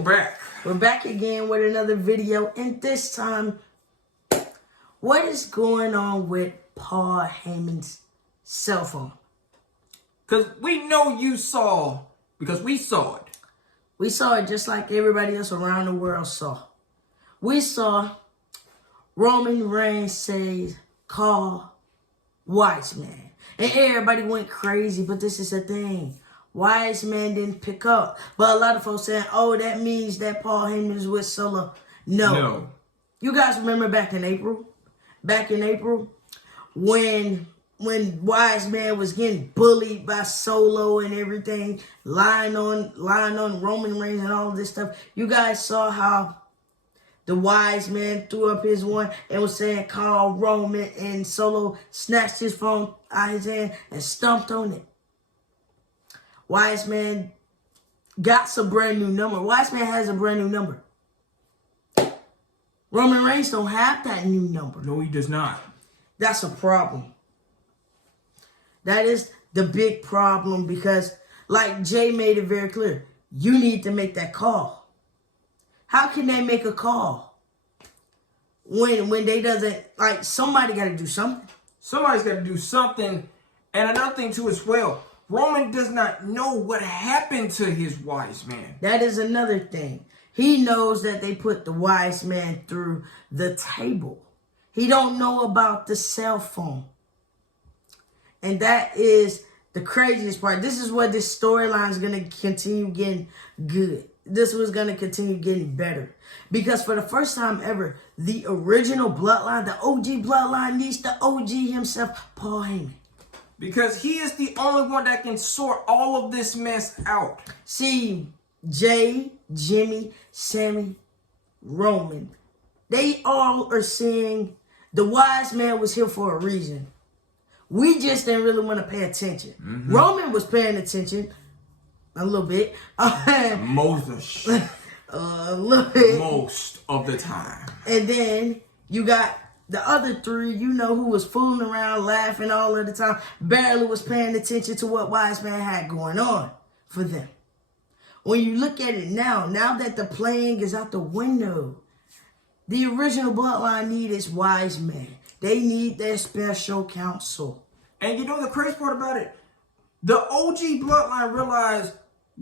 We're back. We're back again with another video, and this time, what is going on with Paul Heyman's cell phone? Because we know you saw, because we saw it. We saw it just like everybody else around the world saw. We saw Roman Reigns say, call Wise Man. And everybody went crazy, but this is the thing. Wise Man didn't pick up. But a lot of folks saying, oh, that means that Paul Heyman is with Solo. No. You guys remember back in April? When Wise Man was getting bullied by Solo and everything, lying on Roman Reigns and all of this stuff. You guys saw how the Wise Man threw up his one and was saying, call Roman, and Solo snatched his phone out of his hand and stomped on it. Wise Man got some brand new number. Wise Man has a brand new number. Roman Reigns don't have that new number. No, he does not. That's a problem. That is the big problem because, like Jay made it very clear, you need to make that call. How can they make a call when they doesn't, like, somebody got to do something? Somebody's got to do something. And another thing, too, as well, Roman does not know what happened to his Wise Man. That is another thing. He knows that they put the Wise Man through the table. He don't know about the cell phone. And that is the craziest part. This is where this storyline is going to continue getting good. This was going to continue getting better. Because for the first time ever, the original bloodline, the OG bloodline, needs the OG himself, Paul Heyman. Because he is the only one that can sort all of this mess out. See, Jay, Jimmy, Sammy, Roman, they all are saying the Wise Man was here for a reason. We just didn't really want to pay attention. Roman was paying attention a little bit. Most of the time. And then you got the other three, you know, who was fooling around, laughing all of the time, barely was paying attention to what Wise Man had going on for them. When you look at it now that the playing is out the window, the original bloodline need is Wise Man. They need their special counsel. And you know the crazy part about it? The OG bloodline realized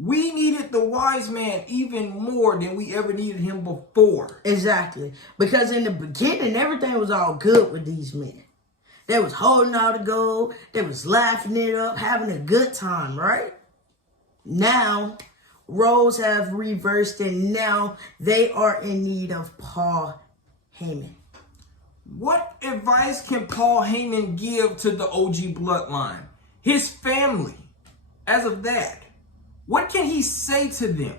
we needed the Wise Man even more than we ever needed him before. Exactly. Because in the beginning, everything was all good with these men. They was holding all the gold. They was laughing it up, having a good time, right? Now, roles have reversed, and now they are in need of Paul Heyman. What advice can Paul Heyman give to the OG bloodline? His family, as of that. What can he say to them?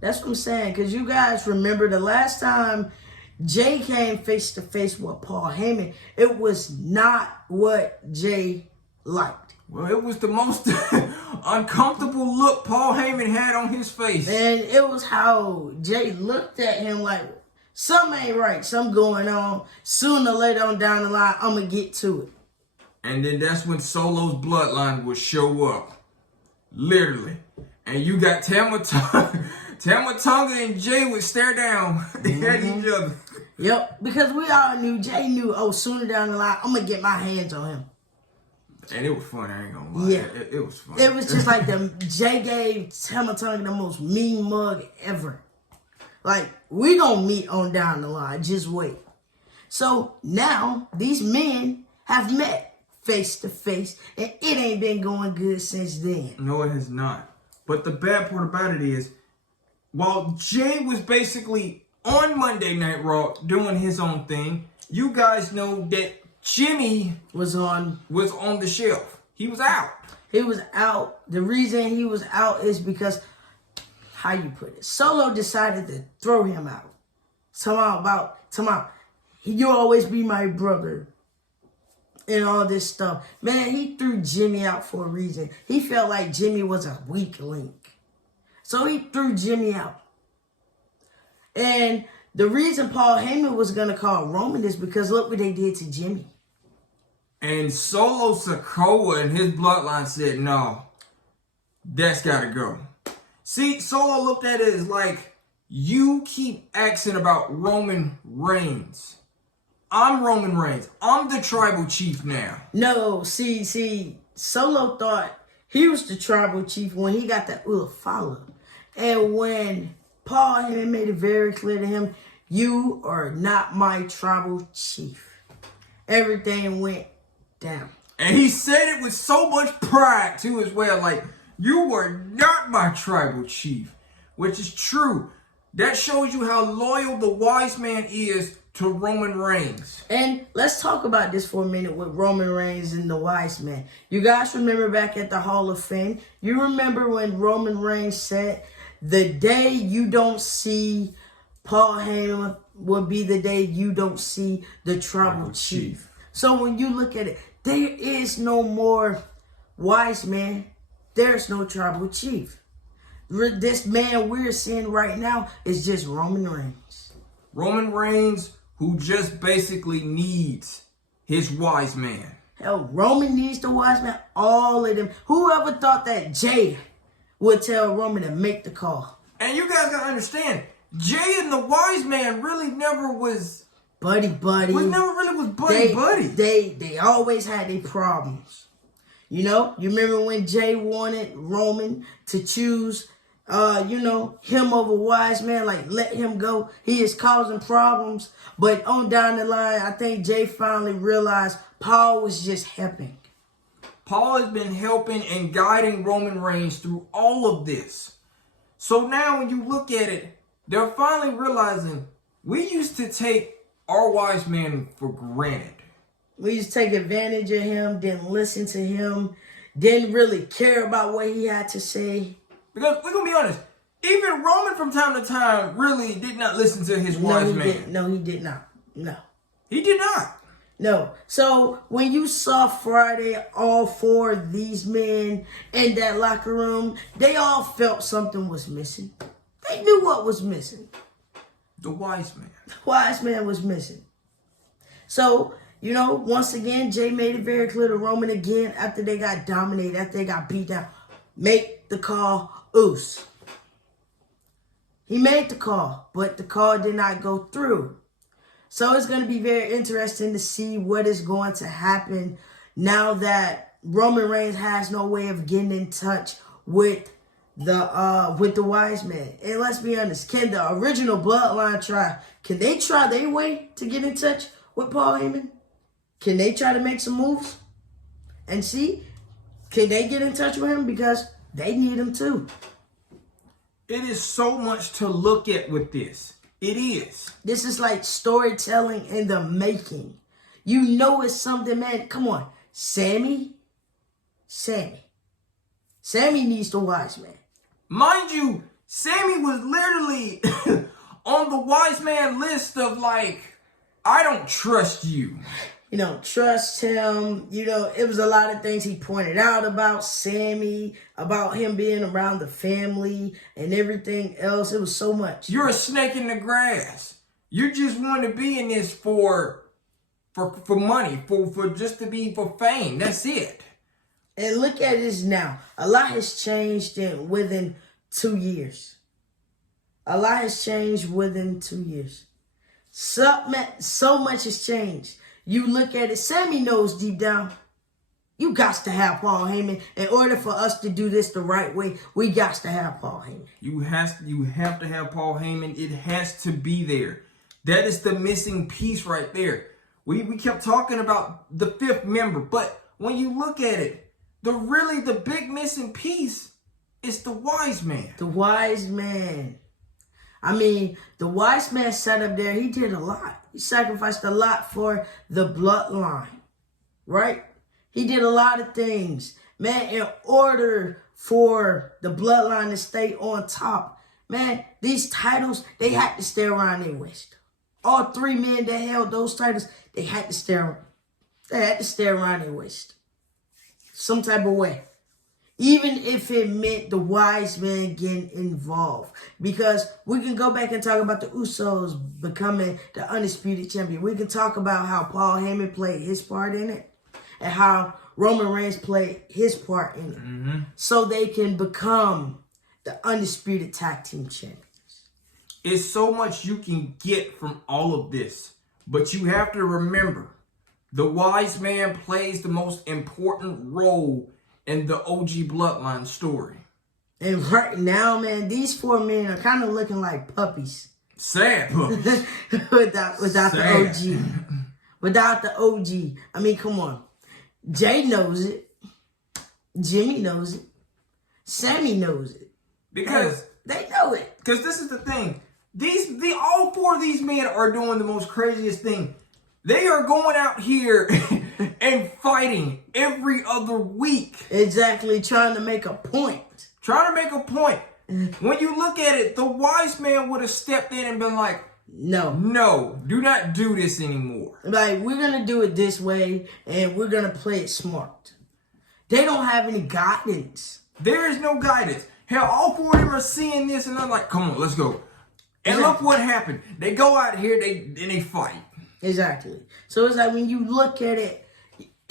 That's what I'm saying, because you guys remember the last time Jay came face to face with Paul Heyman, it was not what Jay liked. Well, it was the most uncomfortable look Paul Heyman had on his face. And it was how Jay looked at him like, something ain't right, something going on. Sooner or later on down the line, I'm going to get to it. And then that's when Solo's bloodline would show up. Literally. And you got Tama Tonga and Jay would stare down at each other. Yep, because we all knew, Jay knew, oh, sooner down the line, I'm going to get my hands on him. And it was fun, I ain't gonna lie. Yeah. It was fun. It was just like Jay gave Tama Tonga the most mean mug ever. Like, we gonna meet on down the line, just wait. So now, these men have met face to face, and it ain't been going good since then. No, it has not. But the bad part about it is, while Jay was basically on Monday Night Raw doing his own thing, you guys know that Jimmy was on the shelf. He was out. He was out. The reason he was out is because, how you put it, Solo decided to throw him out. Somehow, you'll always be my brother. And all this stuff. Man, he threw Jimmy out for a reason. He felt like Jimmy was a weak link. So he threw Jimmy out. And the reason Paul Heyman was going to call Roman is because look what they did to Jimmy. And Solo Sikoa and his bloodline said, no, that's got to go. See, Solo looked at it as like, you keep asking about Roman Reigns. I'm Roman Reigns. I'm the tribal chief now. No, see, Solo thought he was the tribal chief when he got that follow. And when Paul Heyman made it very clear to him, you are not my tribal chief. Everything went down. And he said it with so much pride too as well. Like, you were not my tribal chief. Which is true. That shows you how loyal the wise man is to Roman Reigns. And let's talk about this for a minute with Roman Reigns and the wise man. You guys remember back at the Hall of Fame? You remember when Roman Reigns said, the day you don't see Paul Heyman will be the day you don't see the tribal chief. So when you look at it, there is no more wise man. There's no tribal chief. This man we're seeing right now is just Roman Reigns. Roman Reigns, who just basically needs his wise man. Hell, Roman needs the wise man. All of them. Whoever thought that Jay would tell Roman to make the call? And you guys gotta understand, Jay and the wise man really never was buddy. Never really was buddy. They always had their problems. You know, you remember when Jay wanted Roman to choose him over wise man, like let him go. He is causing problems. But on down the line, I think Jay finally realized Paul was just helping. Paul has been helping and guiding Roman Reigns through all of this. So now when you look at it, they're finally realizing we used to take our wise man for granted. We used to take advantage of him, didn't listen to him, didn't really care about what he had to say. Because we're going to be honest, even Roman from time to time really did not listen to his wise man. No, he did not. No. He did not. No. So when you saw Friday, all four of these men in that locker room, they all felt something was missing. They knew what was missing. The wise man. The wise man was missing. So, once again, Jay made it very clear to Roman again after they got dominated, after they got beat down. Make the call, Uso. He made the call, but the call did not go through. So it's going to be very interesting to see what is going to happen now that Roman Reigns has no way of getting in touch with the wise man. And let's be honest, can the original bloodline can they try their way to get in touch with Paul Heyman? Can they try to make some moves and see? Can they get in touch with him? Because they need him too. It is so much to look at with this. It is. This is like storytelling in the making. You know it's something, man. Come on. Sammy needs the wise man. Mind you, Sammy was literally on the wise man list of like, I don't trust you. You don't trust him. It was a lot of things he pointed out about Sammy, about him being around the family and everything else. It was so much. You're a snake in the grass. You just want to be in this for money, for just to be for fame. That's it. And look at this now. A lot has changed within 2 years. A lot has changed within 2 years. So much has changed. You look at it, Sammy knows deep down, you got to have Paul Heyman. In order for us to do this the right way, we got to have Paul Heyman. You have to have Paul Heyman. It has to be there. That is the missing piece right there. We kept talking about the fifth member, but when you look at it, the big missing piece is the wise man. The wise man. I mean, the wise man sat up there. He did a lot. He sacrificed a lot for the bloodline, right? He did a lot of things. Man, in order for the bloodline to stay on top, man, these titles, they had to stay around their waist. All three men that held those titles, they had to stay around their waist. Some type of way. Even if it meant the wise man getting involved. Because we can go back and talk about the Usos becoming the undisputed champion. We can talk about how Paul Heyman played his part in it. And how Roman Reigns played his part in it. Mm-hmm. So they can become the undisputed tag team champions. It's so much you can get from all of this. But you have to remember, the wise man plays the most important role in the OG bloodline story. And right now, man, these 4 men are kind of looking like puppies. Sad puppies. without the OG. Without the OG. I mean, come on. Jay knows it. Jimmy knows it. Sammy knows it. Because they know it. Because this is the thing. All 4 of these men are doing the most craziest thing. They are going out here and fighting every other week. Exactly, trying to make a point. Trying to make a point. When you look at it, the wise man would have stepped in and been like, no, do not do this anymore. Like, we're going to do it this way, and we're going to play it smart. They don't have any guidance. There is no guidance. Hell, all 4 of them are seeing this, and I'm like, come on, let's go. And look what happened. They go out here, and they fight. Exactly. So it's like, when you look at it,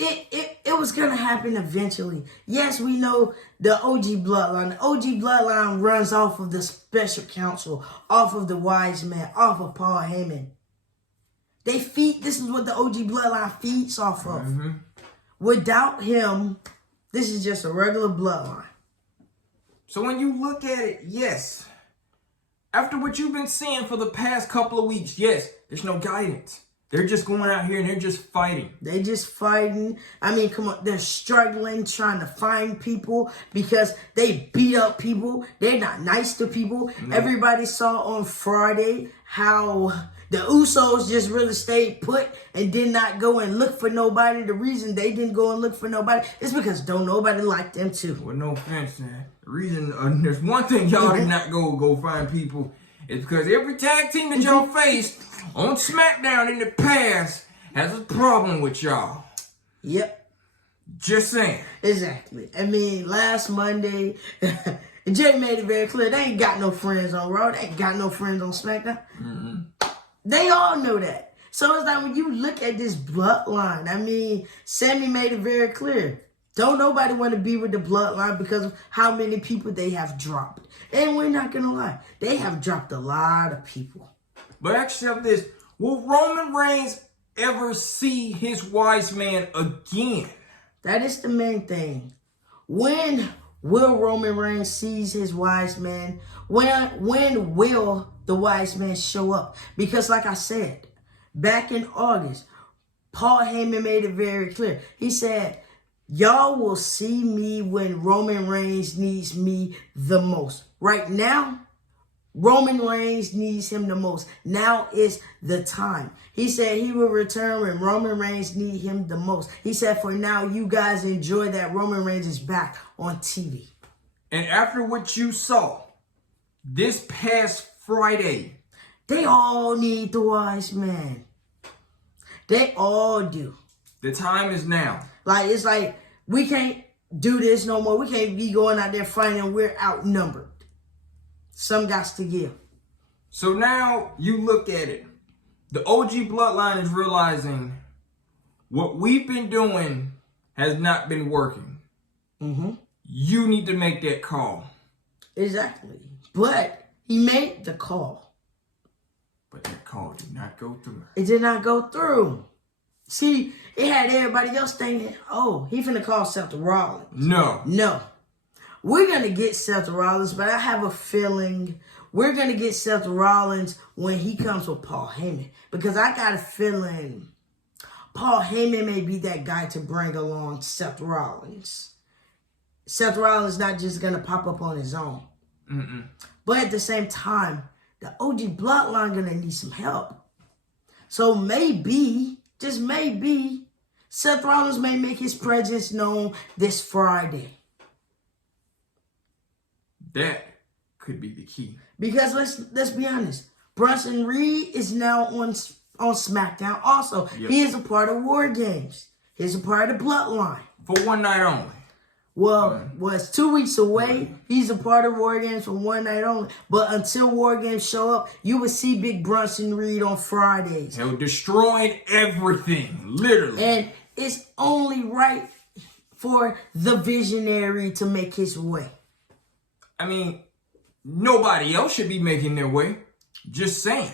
it was going to happen eventually. Yes, we know the OG bloodline. The OG bloodline runs off of the special counsel, off of the wise man, off of Paul Heyman. This is what the OG bloodline feeds off of. Mm-hmm. Without him, this is just a regular bloodline. So when you look at it, yes. After what you've been seeing for the past couple of weeks, yes, there's no guidance. They're just going out here and they're just fighting. They're just fighting. I mean, come on. They're struggling, trying to find people because they beat up people. They're not nice to people. No. Everybody saw on Friday how the Usos just really stayed put and did not go and look for nobody. The reason they didn't go and look for nobody is because don't nobody like them too. Well, no offense, man. The reason, there's one thing y'all did not go find people. It's because every tag team that y'all faced on SmackDown in the past has a problem with y'all. Yep. Just saying. Exactly. I mean, last Monday, Jay made it very clear. They ain't got no friends on Raw. They ain't got no friends on SmackDown. Mm-hmm. They all know that. So it's like when you look at this bloodline, I mean, Sammy made it very clear. Don't nobody want to be with the bloodline because of how many people they have dropped. And we're not going to lie. They have dropped a lot of people. But accept this. Will Roman Reigns ever see his wise man again? That is the main thing. When will Roman Reigns see his wise man? When will the wise man show up? Because like I said, back in August, Paul Heyman made it very clear. He said, y'all will see me when Roman Reigns needs me the most. Right now, Roman Reigns needs him the most. Now is the time. He said he will return when Roman Reigns needs him the most. He said for now, you guys enjoy that Roman Reigns is back on TV. And after what you saw this past Friday, they all need the wise man. They all do. The time is now. Like, it's like, we can't do this no more. We can't be going out there fighting. We're outnumbered. Some got to give. So now you look at it. The OG bloodline is realizing what we've been doing has not been working. Mm-hmm. You need to make that call. Exactly. But he made the call. But that call did not go through. It did not go through. See, it had everybody else thinking, oh, he finna call Seth Rollins. No. We're going to get Seth Rollins, but I have a feeling we're going to get Seth Rollins when he comes with Paul Heyman. Because I got a feeling Paul Heyman may be that guy to bring along Seth Rollins. Seth Rollins not just going to pop up on his own. Mm-mm. But at the same time, the OG bloodline going to need some help. So maybe, just maybe, Seth Rollins may make his presence known this Friday. That could be the key. Because let's be honest, Bronson Reed is now on SmackDown. Also, he is a part of War Games. He's a part of the Bloodline. For one night only. Well, it's 2 weeks away. He's a part of War Games for one night only. But until War Games show up, you will see Big Bronson Reed on Fridays. He'll destroying everything, literally. And it's only right for the visionary to make his way. I mean, nobody else should be making their way. Just saying.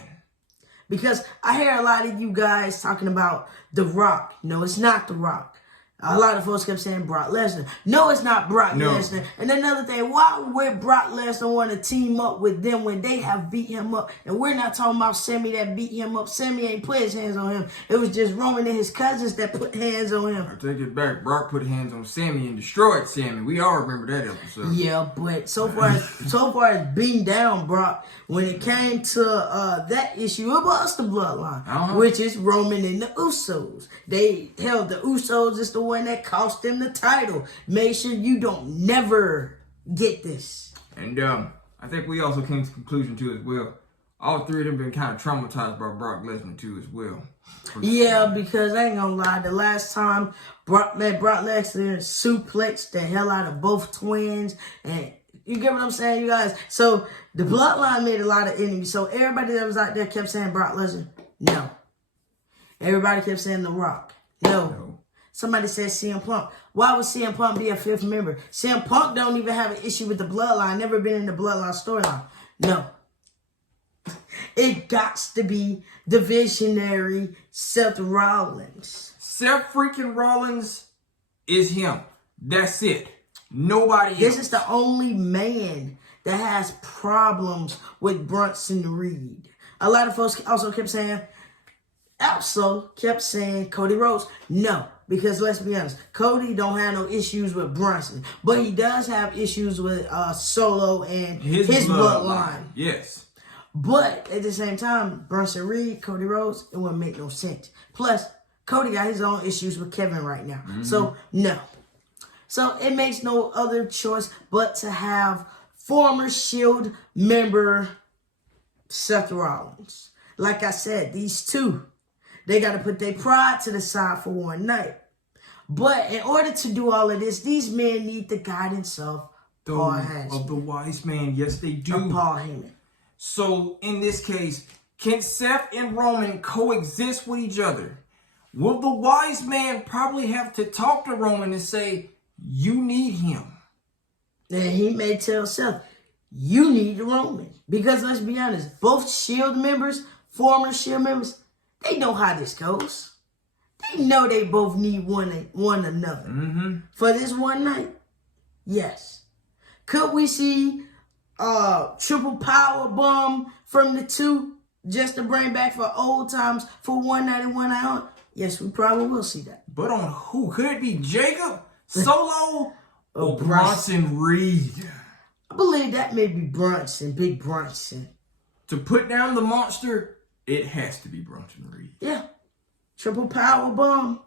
Because I hear a lot of you guys talking about The Rock. No, it's not The Rock. A lot of folks kept saying Brock Lesnar. No, it's not Brock Lesnar. And another thing, why would Brock Lesnar want to team up with them when they have beat him up? And we're not talking about Sammy that beat him up. Sammy ain't put his hands on him. It was just Roman and his cousins that put hands on him. I take it back. Brock put hands on Sammy and destroyed Sammy. We all remember that episode. Yeah, but so far as beating down Brock, when it came to that issue, it was the bloodline, which is Roman and the Usos. They held the Usos is the one that cost them the title. Make sure you don't never get this. And I think we also came to the conclusion too as well. All three of them been kind of traumatized by Brock Lesnar too as well. Yeah, because I ain't gonna lie, the last time Brock Lesnar suplexed the hell out of both twins, and you get what I'm saying, you guys? So the bloodline made a lot of enemies. So everybody that was out there kept saying Brock Lesnar. No. Everybody kept saying The Rock. No. Somebody said CM Punk. Why would CM Punk be a fifth member? CM Punk don't even have an issue with the bloodline. Never been in the bloodline storyline. No. It got to be the visionary Seth Rollins. Seth freaking Rollins is him. That's it. Nobody else. This is the only man that has problems with Bronson Reed. A lot of folks also kept saying Cody Rhodes. No. Because let's be honest, Cody don't have no issues with Bronson, but he does have issues with Solo and his bloodline. Yes. But at the same time, Bronson Reed, Cody Rhodes, it wouldn't make no sense. Plus, Cody got his own issues with Kevin right now. So, no. So, it makes no other choice but to have former Shield member Seth Rollins. Like I said, these two, they got to put their pride to the side for one night. But in order to do all of this, these men need the guidance of Paul Heyman. Of the wise man. Yes, they do. Of Paul Heyman. So, in this case, can Seth and Roman coexist with each other? Will the wise man probably have to talk to Roman and say, you need him? And he may tell Seth, you need Roman. Because let's be honest, both Shield members, former Shield members, they know how this goes. They know they both need one another. For this one night, yes. Could we see triple power bomb from the two just to bring back for old times for one night and one night on? Yes, we probably will see that. But on who? Could it be Jacob, Solo, or Bronson Reed? I believe that may be Bronson, Big Bronson. To put down the monster, it has to be Bronson Reed. Yeah. Triple power bomb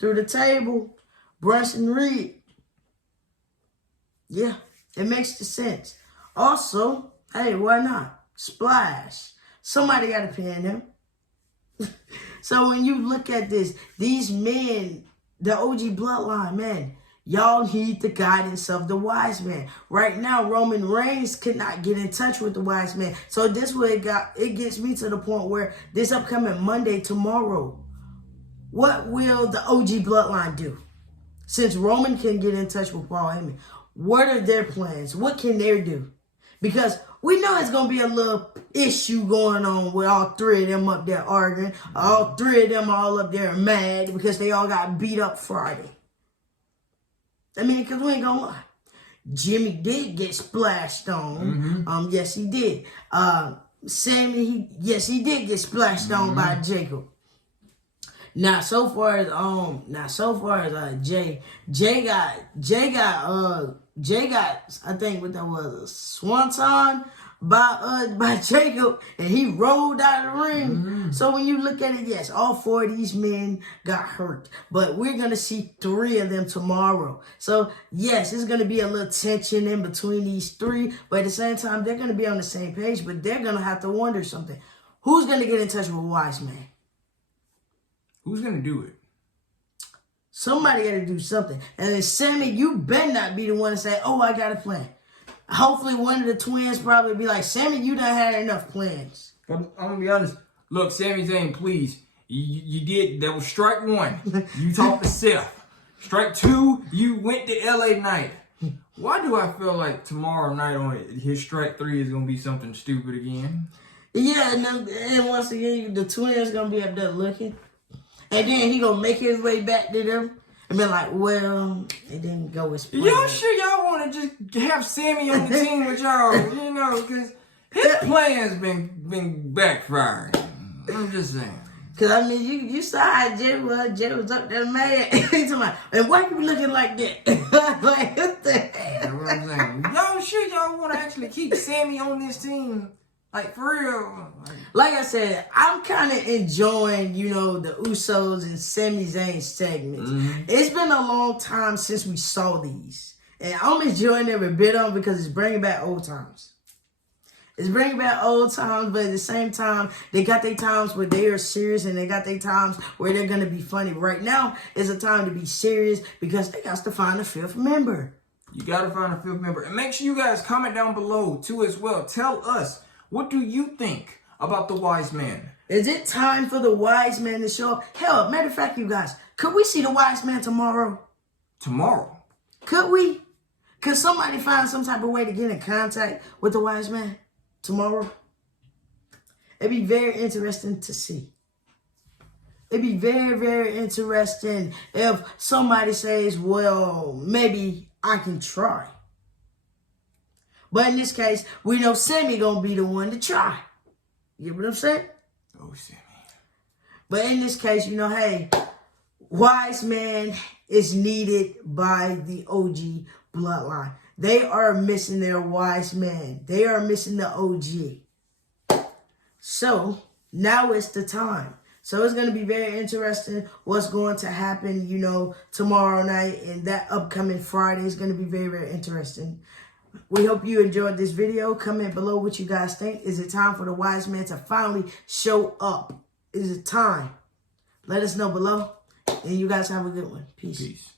through the table. Bronson Reed. Yeah, it makes the sense. Also, hey, why not? Splash. Somebody got to pay him. So when you look at this, these men, the OG bloodline, man, y'all need the guidance of the wise man. Right now, Roman Reigns could not get in touch with the wise man. So this way it gets me to the point where this upcoming Monday, tomorrow, what will the OG bloodline do? Since Roman can get in touch with Paul Heyman, what are their plans? What can they do? Because we know it's going to be a little issue going on with all three of them up there arguing. All three of them all up there mad because they all got beat up Friday. I mean, because we ain't going to lie. Jimmy did get splashed on. Yes, he did. Sammy, he did get splashed on by Jacob. Now, so far as Jay got I think what that was, a swanton by Jacob, and he rolled out of the ring. So when you look at it, yes, all four of these men got hurt, but we're gonna see three of them tomorrow. So yes, it's gonna be a little tension in between these three, but at the same time, they're gonna be on the same page. But they're gonna have to wonder something: who's gonna get in touch with Wise Man? Who's going to do it? Somebody got to do something. And then Sammy, you better not be the one to say, oh, I got a plan. Hopefully one of the twins probably be like, Sammy, you done had enough plans. I'm going to be honest. Look, Samizayn, please. You did. That was strike one. You talked to Seth. Strike two, you went to LA night. Why do I feel like tomorrow night on his strike three is going to be something stupid again? Yeah, and once again, the twins gonna be up there looking. And then he gonna make his way back to them and be like, well, it didn't go as planned. Y'all sure y'all want to just have Sammy on the team with y'all? You know, because his plan's been backfiring. I'm just saying. Cause I mean, you saw how Jay was up there mad. He's talking about, and why you looking like that? Like, what the hell? That's what I'm saying. Y'all sure y'all want to actually keep Sammy on this team? Like, for real? Like I said, I'm kind of enjoying, you know, the Usos and Samizayn segments. Mm-hmm. It's been a long time since we saw these. And I'm enjoying every bit of them because it's bringing back old times. It's bringing back old times, but at the same time, they got their times where they are serious and they got their times where they're going to be funny. Right now is a time to be serious because they got to find a fifth member. You got to find a fifth member. And make sure you guys comment down below, too, as well. Tell us, what do you think about the wise man? Is it time for the wise man to show up? Hell, matter of fact, you guys, could we see the wise man tomorrow? Tomorrow? Could we? Could somebody find some type of way to get in contact with the wise man tomorrow? It'd be very interesting to see. It'd be very, very interesting if somebody says, well, maybe I can try. But in this case, we know Sammy gonna be the one to try. You know what I'm saying? Oh, Sammy. But in this case, you know, hey, wise man is needed by the OG bloodline. They are missing their wise man. They are missing the OG. So now it's the time. So it's going to be very interesting what's going to happen, you know, tomorrow night and that upcoming Friday is going to be very, very interesting. We hope you enjoyed this video. Comment below what you guys think. Is it time for the wise man to finally show up? Is it time? Let us know below. And you guys have a good one. Peace.